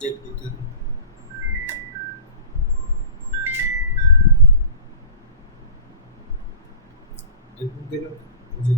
Check होते हैं। देना मुझे।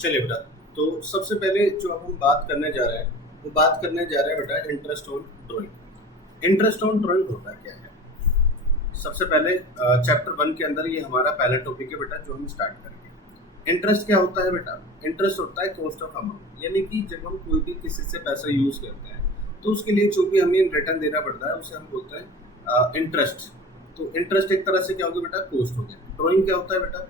चलिए बेटा, तो सबसे पहले जो अब हम बात करने जा रहे हैं वो बात करने जा रहे हैं बेटा interest on drawing. Interest on drawing होता क्या है? सबसे पहले चैप्टर 1 के अंदर ये हमारा पहला टॉपिक है बेटा जो हम स्टार्ट करेंगे। इंटरेस्ट क्या होता है बेटा? इंटरेस्ट होता है कॉस्ट ऑफ अमाउंट, यानी कि जब हम कोई भी किसी से पैसा यूज करते हैं तो उसके लिए जो भी हमें रिटर्न देना पड़ता है उसे हम बोलते हैं इंटरेस्ट। तो इंटरेस्ट एक तरह से क्या होगा बेटा? कॉस्ट हो गया। ड्राइंग क्या होता है बेटा?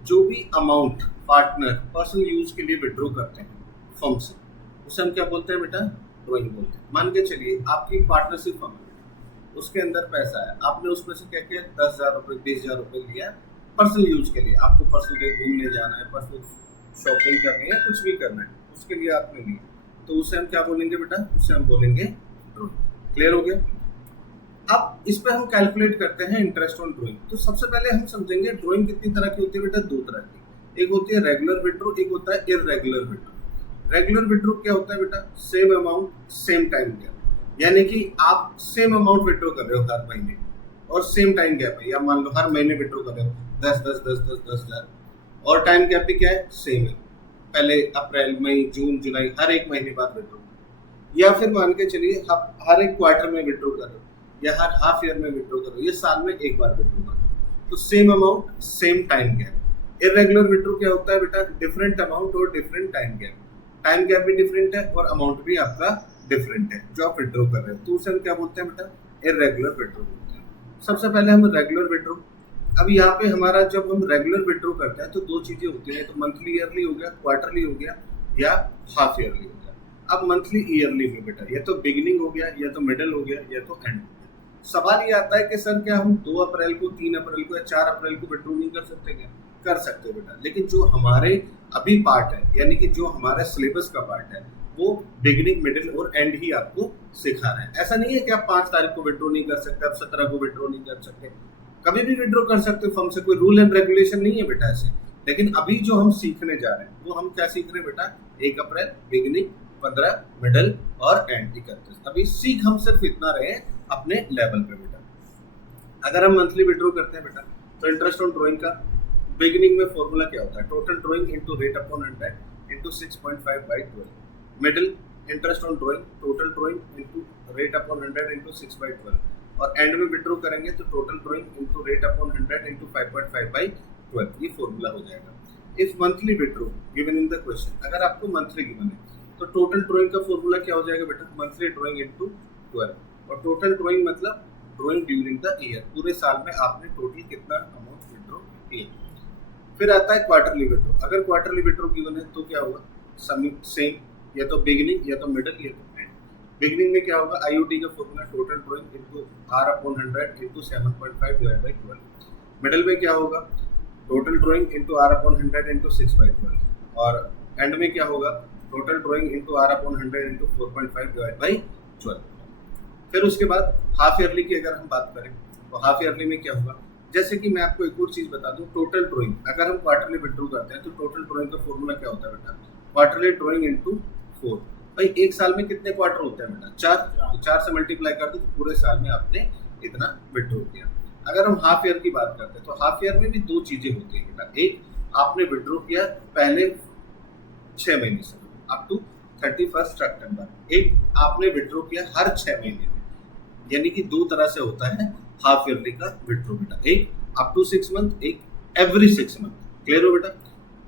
जो भी अमाउंट पार्टनर पर्सनल यूज के लिए विड्रॉ करते हैं फर्म से, उसे हम क्या बोलते हैं बेटा? ड्राइंग बोलते हैं। मान के चलिए आपकी पार्टनरशिप फर्म है, उसके अंदर पैसा है, आपने उसमें से क्या किया? 10,000 रुपये 20,000 रुपये लिया पर्सनल यूज के लिए। आपको पर्सनल कहीं घूमने जाना है, पर्सनल शॉपिंग करनी है, कुछ भी करना है, उसके लिए आपने लिया, तो उसे हम क्या बोलेंगे बेटा? उसे हम बोलेंगे ड्राइंग। क्लियर हो गया? अब इस पे हम कैलकुलेट करते हैं इंटरेस्ट ऑन ड्राइंग। तो सबसे पहले हम समझेंगे ड्राइंग कितनी तरह की होती है बेटा? 2 तरह की। एक होती है रेगुलर विड्रॉ, एक होता है इररेगुलर विड्रॉ। रेगुलर विड्रॉ क्या होता है बेटा? Same amount same time gap, यानी कि आप सेम अमाउंट विड्रॉ कर रहे हो हर महीने और सेम टाइम गैप है, या मान लो हर महीने विड्रॉ कर रहे हो 10,000 और टाइम गैप भी क्या है? सेम है, पहले अप्रैल मई जून जुलाई हर एक महीने बाद विड्रॉ। या फिर मान के चलिए आप हर एक क्वार्टर में विड्रॉ कर रहे हो या हर हाफ ईयर में विड्रॉ करो, ये साल में एक बार विड्रॉ करो, तो same amount same time gap. Irregular withdraw क्या होता है बेटा? डिफरेंट अमाउंट और different time gap. Time gap भी डिफरेंट है और अमाउंट भी आपका डिफरेंट है जो आप विड्रॉ कर रहे हो, तो उसे हम क्या बोलते हैं बेटा? इररेगुलर विड्रॉ बोलते हैं। सबसे पहले हम रेगुलर विड्रॉ। अब यहाँ पे हमारा जब हम रेगुलर विड्रॉ करते हैं तो 2 चीजें होती हैं, तो मंथली ईयरली हो गया, क्वार्टरली हो गया, या हाफ ईयरली हो गया। अब मंथली ईयरली में बेटा या तो बिगिनिंग हो गया, या तो मिडिल हो गया, या तो एंड। सवाल ये आता है कि सर क्या हम 2 अप्रैल को, 3 अप्रैल को या 4 अप्रैल को विड्रॉ नहीं कर सकते? क्या कर सकते हो बेटा, लेकिन जो हमारे अभी पार्ट है, यानी कि जो हमारा सिलेबस का पार्ट है, वो बिगिनिंग मिडिल और एंड ही आपको सिखा रहा है। ऐसा नहीं है कि आप 5 तारीख को विड्रॉ नहीं कर सकते, आप 17 को विड्रॉ नहीं कर सकते, कभी भी विड्रॉ कर सकते हो फर्म से, कोई रूल एंड रेगुलेशन नहीं है बेटा ऐसे। लेकिन अभी जो हम सीखने जा रहे हैं वो हम क्या सीख रहे हैं बेटा? 1 अप्रैल बिगिनिंग, 15 मिडिल और एंड 31। अभी सीख हम सिर्फ इतना रहे हैं अपने लेवल पे बेटा। अगर हम मंथली विड्रॉ करते हैं बेटा तो इंटरेस्ट ऑन ड्राइंग का बिगिनिंग में फॉर्मूला क्या होता है? Total drawing into rate upon 100 into 6.5/12। Middle interest on drawing total drawing into rate upon 100 into 6/12। और एंड में विड्रॉ करेंगे तो total drawing into rate upon 100 into 5.5/12। ये फॉर्मूला हो जाएगा। If monthly withdraw given in the question, अगर आपको monthly given है तो टोटल ड्राइंग का फॉर्मूला क्या हो जाएगा बेटा? Monthly drawing into 12। और टोटल ड्राइंग मतलब ड्राइंग ड्यूरिंग द ईयर, पूरे साल में आपने टोटल कितना अमाउंट विड्रॉ किया। फिर आता है क्वार्टरली विड्रॉ। अगर क्वार्टरली विड्रॉ गिवन है तो क्या होगा? सेम, या तो बिगिनिंग, या तो मिडिल, या तो एंड। बिगिनिंग में क्या होगा? आईओटी का formula total drawing into R upon 100 into 7.5/12। Middle में क्या होगा? Total drawing into R upon 100 into 6/12। और एंड में क्या होगा? Total drawing into R upon 100 into 4.5/12। फिर उसके बाद हाफ ईयरली की अगर हम बात करें तो हाफ ईयरली में क्या होगा? जैसे कि मैं आपको एक और चीज बता दूं, टोटल ड्राइंग अगर हम क्वार्टरली विड्रॉ करते हैं तो टोटल ड्राइंग का फॉर्मूला क्या होता है बेटा? Quarterly drawing into 4। भाई एक साल में कितने क्वार्टर होते हैं बेटा? 4। तो 4 से मल्टीप्लाई कर दो तो पूरे साल में आपने इतना विड्रॉ किया। अगर हम हाफ ईयर की बात करते हैं तो हाफ ईयर में भी 2 चीजें होती है बेटा। एक, आपने विड्रॉ किया पहले 6 महीने से अप टू 31 सितंबर। एक, आपने विड्रॉ किया हर 6 महीने में, यानी कि 2 तरह से होता है हाफ ईयरली का विड्रॉ बेटा। एक अप टू 6 मंथ, एक एवरी 6 मंथ। क्लियर हो बेटा?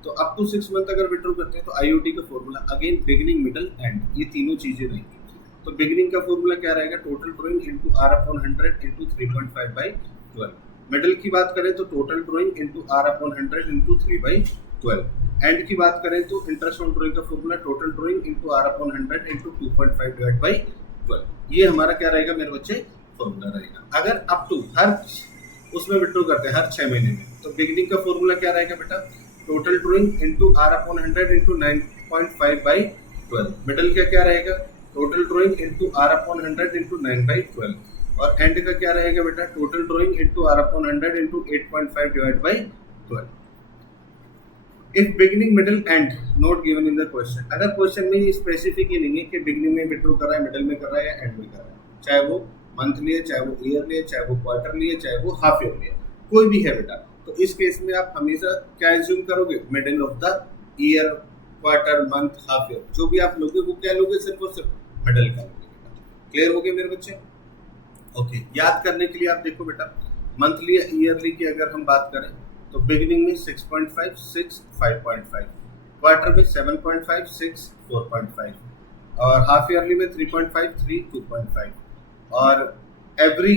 तो अप टू 6 मंथ अगर विड्रॉ करते हैं तो आईओटी का formula again beginning middle and, ये तीनों चीजें रहेंगी। तो बिगिनिंग का फॉर्मूला क्या रहेगा, total drawing into R upon 100 into 3.5/12। Middle की बात करें तो total drawing into R upon 100 into 3/12। End की बात करें तो इंटरेस्ट ऑन ड्रॉइंग का formula total drawing into R upon 100 into 2.5/12। ये हमारा क्या रहेगा मेरे बच्चे, फॉर्मूला रहेगा। अगर अप टू हर उसमें विड्रॉ करते हैं हर 6 महीने में, तो बिगिनिंग का फॉर्मूला क्या रहेगा बेटा, total drawing into R upon 100 into 9.5/12। Middle का क्या रहेगा, total drawing into R upon 100 into 9/12। और एंड का क्या रहेगा बेटा, total drawing into R upon 100 into 8.5/12। If beginning middle end not given in the question, अगर क्वेश्चन में ये स्पेसिफिक ही नहीं है कि बिगिनिंग में विड्रॉ कर रहा है, मिडल में कर रहा है या एंड में कर रहा है, चाहे वो मंथली है, चाहे वो ईयरली है, चाहे वो क्वार्टरली है, चाहे वो हाफ ईयरली है, कोई भी है बेटा, तो इस केस में आप हमेशा क्या एज्यूम करोगे, middle of the year, quarter, month, half year, जो भी आप लोगे वो क्या लोगे, सिर्फ और सिर्फ मिडिल का लोगे बेटा। क्लियर हो गया मेरे बच्चे? ओके, याद करने के लिए आप देखो बेटा, मंथली या ईयरली की अगर हम बात करें तो बिगिनिंग में 6.5, 6, 5.5, क्वार्टर में 7.5, 6, 4.5, और हाफ ईयरली में 3.5, 3, 2.5, और एवरी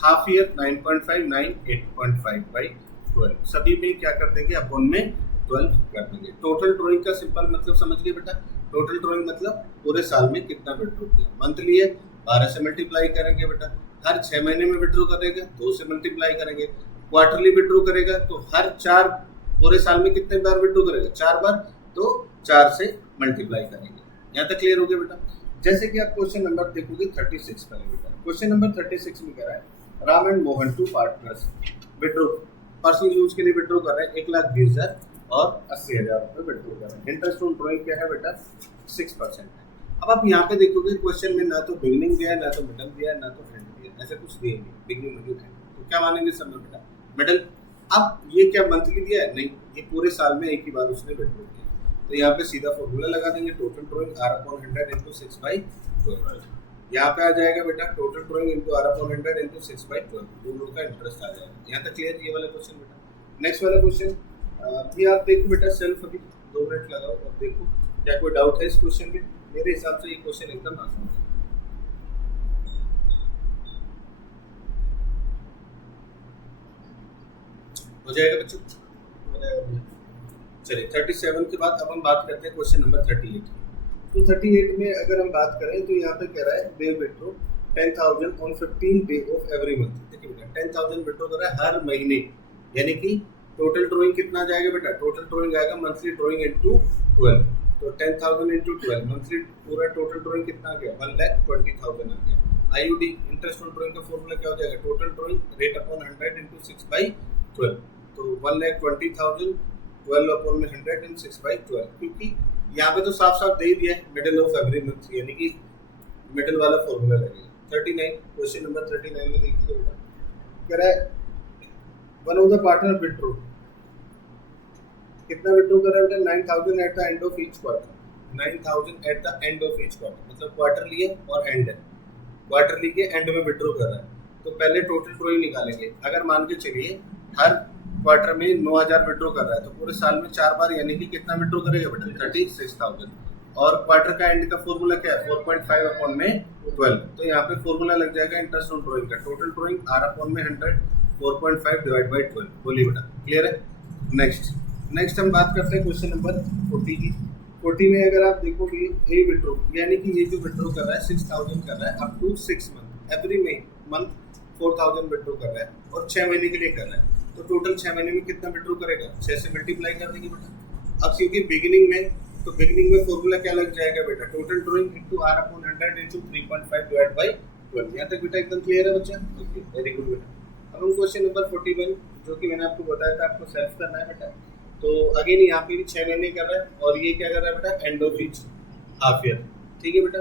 हाफ ईयर 9.5, 9, 8.5/12। सभी में क्या कर देंगे, अपॉन में 12 कर देंगे। टोटल ड्रॉइंग का सिंपल मतलब समझ गए बेटा, टोटल ड्रॉइंग मतलब पूरे साल में कितना विड्रॉ किया। मंथली है 12 से मल्टीप्लाई करेंगे बेटा, हर 6 महीने में विड्रॉ करेगा 2 से मल्टीप्लाई करेंगे, क्वार्टरली विड्रॉ करेगा तो हर 4 पूरे साल में कितने बार विड्रॉ करेगा, 4 बार, तो 4 से मल्टीप्लाई करेंगे। यहाँ तक क्लियर हो गया बेटा? जैसे कि आप क्वेश्चन नंबर देखोगे 36 पर बेटा, क्वेश्चन नंबर 36 में कह रहा है Ram and Mohan two partners withdraw, personal use के लिए विड्रॉ कर रहे हैं 1,20,000 और 80,000 रुपए विड्रॉ कर रहे हैं। इंटरेस्ट ऑन ड्रॉइंग क्या है बेटा, 6% है। अब आप यहाँ पे देखोगे क्वेश्चन में ना तो बिगिनिंग दिया है, ना तो मिडल दिया है, ना तो एंड दिया है, ऐसा कुछ दिया नहीं, बिगिनिंग मिडिल एंड, तो क्या मानेंगे सब में बेटा, मिडल। अब ये क्या मंथली दिया है, नहीं, ये पूरे साल में एक ही बार उसने विड्रॉ किया, तो यहाँ पे सीधा फॉर्मूला लगा देंगे, total drawing R upon 100 into 6/12। यहाँ पे आ जाएगा बेटा total drawing into R upon 100 into 6/12, दोनों का इंटरेस्ट आ जाएगा। यहाँ तक क्लियर ये वाला क्वेश्चन बेटा। नेक्स्ट वाला क्वेश्चन भी आप देखो बेटा, सेल्फ अभी 2 मिनट लगाओ और देखो क्या कोई डाउट है इस क्वेश्चन में। मेरे हिसाब से ये क्वेश्चन एकदम आसान है। हो जाएगा बच्चों? चलिए 37 के बाद अब हम बात करते हैं क्वेश्चन नंबर 38। तो 38 में अगर हम बात करें तो यहाँ पे कह रहा है they withdraw 10,000 on 15 day of every month. देखिए बेटा 10,000 विड्रॉ कर रहा है हर महीने, यानी कि टोटल ड्रॉइंग कितना जाएगा बेटा, टोटल ड्रॉइंग आएगा मंथली ड्रॉइंग इनटू 12, तो 10,000 इनटू 12 मंथली पूरा टोटल ड्रॉइंग कितना आ गया, 1,20,000 आ गया। आईयूडी इंटरेस्ट ऑन ड्रॉइंग का फॉर्मूला क्या हो जाएगा, total drawing rate upon 100 into 6/12, तो 1,20,000 12 अपॉन में 100 एंड 6/12, क्योंकि यहाँ पे तो साफ साफ दे ही दिया है मिडिल ऑफ एवरी मंथ, यानी कि मिडिल वाला फॉर्मूला लगेगा। 39 क्वेश्चन नंबर 39 में देखिए बेटा, कह रहा है one of the partner withdraw, कितना विड्रॉ कर रहा है बेटा, 9,000 at the end of each quarter, 9,000 at the end of each quarter, मतलब क्वार्टरली है और एंड है, क्वार्टरली के एंड में विड्रॉ कर रहा है। तो पहले टोटल ड्रॉइंग निकालेंगे, अगर मान के चलिए हर क्वार्टर में 9,000 विड्रॉ कर रहा है, तो पूरे साल में 4 बार, यानी कि कितना विड्रॉ करेगा बेटा, 36,000। और क्वार्टर का एंड का फॉर्मूला क्या है, 4.5 अपॉन में 12, तो यहाँ पे फॉर्मूला लग जाएगा इंटरेस्ट ऑन ड्रॉइंग का, टोटल ड्रॉइंग आर अपॉन में 100, 4.5 डिवाइड बाई 12। बोलिए बेटा, क्लियर है? नेक्स्ट हम बात करते हैं क्वेश्चन नंबर 40 की। 40 में अगर आप देखोगे ए विड्रॉ, यानी कि ये जो विड्रॉ कर रहा है 6,000 कर रहा है up to 6 month, every month 4,000 withdraw कर रहा है और 6 महीने के लिए कर रहा है, तो टोटल 6 महीने में कितना विड्रॉ करेगा, 6 से मल्टीप्लाई कर देंगे बेटा। अब क्योंकि बिगिनिंग में, तो बिगिनिंग में फॉर्मूला क्या लग जाएगा बेटा, total drawing into R upon 100 into 3.5 divide by 12। यहाँ तक बेटा एकदम क्लियर है बच्चा? ओके, वेरी गुड बेटा। अब हम क्वेश्चन नंबर 41, जो कि मैंने आपको बताया था आपको सेल्फ करना है बेटा, तो अगेन यहाँ पे भी 6 महीने कर रहा है और ये क्या कर रहा है बेटा, end of each half year. ठीक है बेटा,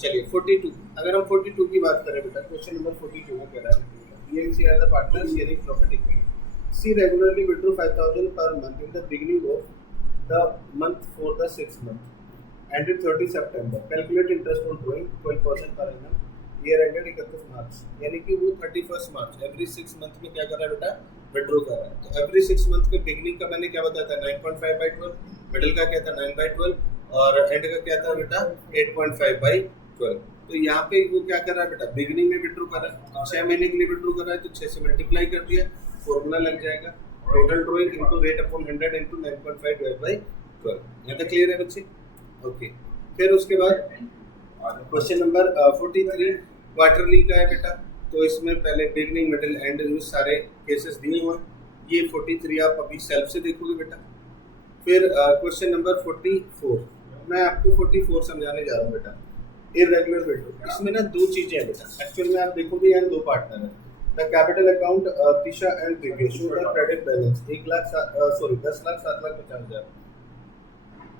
चलिए 42, अगर हम 42 की बात करें बेटा, क्वेश्चन नंबर 42 में कह रहा है BNC are the partners sharing profit equally. She regularly withdraw 5,000 per month in the beginning of the month for the 6th month ended 30 September. Calculate interest on drawing 12% per annum year ended 31 मार्च, यानी कि वो 31 मार्च every 6 month में क्या कर रहा है बेटा, withdraw कर रहा है। तो एवरी 6 मंथ के बिगनिंग का मैंने क्या बताया था 9.5/12, मिडिल का क्या था 9/12 और एंड का क्या था बेटा 8.5/12। तो यहाँ पे वो क्या कर रहा है बेटा, बिगनिंग में विड्रॉ कर रहा है, तो 6 महीने के लिए विड्रॉ कर रहा है, तो 6 से मल्टीप्लाई कर दिया, फॉर्मूला लग जाएगा total drawing into rate upon 100 into 9.5 divide by 12। यहाँ तक क्लियर है बच्चे? ओके, फिर उसके बाद क्वेश्चन नंबर 43 क्वार्टरली का है बेटा। तो इसमें पहले बिगनिंग मिडिल एंड सारे केसेस दिए हुए हैं, ये 43 आप अभी सेल्फ से देखोगे बेटा। फिर क्वेश्चन नंबर 44, मैं आपको 44 समझाने जा रहा हूँ बेटा, इररेगुलर विड्रॉ। इसमें ना दो चीजें हैं बेटा, एक्चुअल में आप देखोगे यहाँ दो पार्टनर है, the capital account Tisha and Divya show the credit balance 10,07,50,000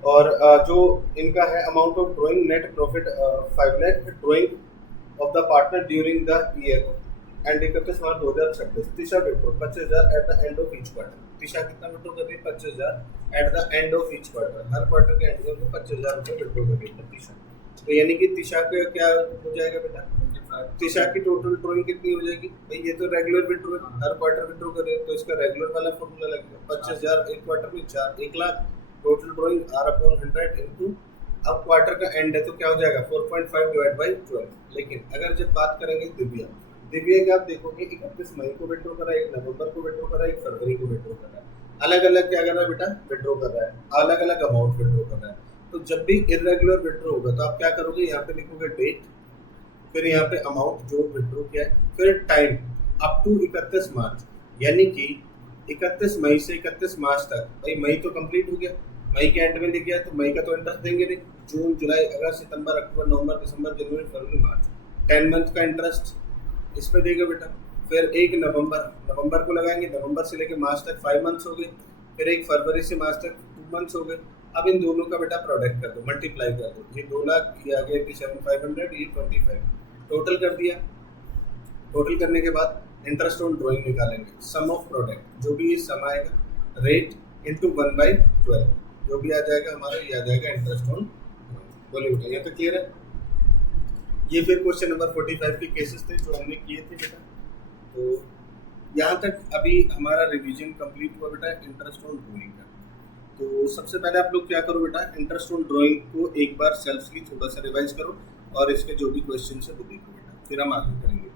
और जो इनका है amount of drawing net profit 5 lakh drying of the partner during the year and 31 March 2026। Tisha withdraw 25,000 at the end of each quarter. Tisha कितना विड्रॉ कर रही है 25,000 at the end of each quarter, her quarter के and में उनको 25,000 रुपये withdraw कर रही है तिशा। तो यानी कि तिशा का क्या हो जाएगा बेटा, तिशा की टोटल ड्राइंग कितनी हो जाएगी भाई, ये तो रेगुलर विड्रॉ है, हर क्वार्टर विड्रॉ कर रहे हैं, तो इसका रेगुलर वाला फॉर्मूला लगेगा 25,000 एक क्वार्टर में 4 1 lakh total drawing R upon 100 into, अब क्वार्टर का एंड है तो क्या हो जाएगा 4.5 डिवाइड बाय 12। लेकिन अगर जब बात करेंगे दिव्या, दिव्या के आप देखोगे 31 मई को विड्रॉ करा है, 1 नवंबर को विड्रॉ करा है, 1 फरवरी को विड्रॉ करा है, अलग अलग क्या कर रहा है बेटा विड्रॉ कर रहा है, अलग अलग अमाउंट विड्रॉ कर रहा है। तो जब भी इररेगुलर विड्रॉ होगा तो आप क्या करोगे, यहाँ पे लिखोगे डेट, फिर यहाँ पे अमाउंट जो विड्रॉ किया है, फिर टाइम अप टू 31 मार्च, यानी कि 31 मई से 31 मार्च तक। भाई मई तो कंप्लीट हो गया, मई के एंड में लिख गया तो मई का तो इंटरेस्ट देंगे नहीं, जून जुलाई अगस्त सितंबर अक्टूबर नवंबर दिसंबर जनवरी फरवरी मार्च 10 मंथ का इंटरेस्ट इस पे देगा बेटा। फिर 1 नवंबर को लगाएंगे, नवंबर से लेकर मार्च तक 5 मंथ्स हो गए, फिर 1 फरवरी से मार्च तक 2 मंथ्स हो गए। अब इन दोनों का बेटा प्रोडक्ट कर दो, मल्टीप्लाई कर दो, ये 2 लाख, ये आ गया 87,500, ये 25, टोटल कर दिया। टोटल करने के बाद इंटरेस्ट ऑन ड्राइंग निकालेंगे, सम ऑफ प्रोडक्ट जो भी ये सम आएगा रेट इनटू 1/12 जो भी आ जाएगा हमारा, ये आ जाएगा इंटरेस्ट ऑन। बोलिए बेटा यहाँ तक क्लियर है? ये फिर क्वेश्चन नंबर 45 के केसेस थे जो हमने किए थे बेटा। तो यहाँ तक अभी हमारा रिवीजन कंप्लीट हुआ बेटा इंटरेस्ट ऑन ड्राइंग का। तो सबसे पहले आप लोग क्या करो बेटा, इंटरेस्ट ऑन ड्राइंग को एक बार सेल्फली थोड़ा सा रिवाइज करो और इसके जो भी क्वेश्चन है वो देखो बेटा, फिर हम आगे करेंगे।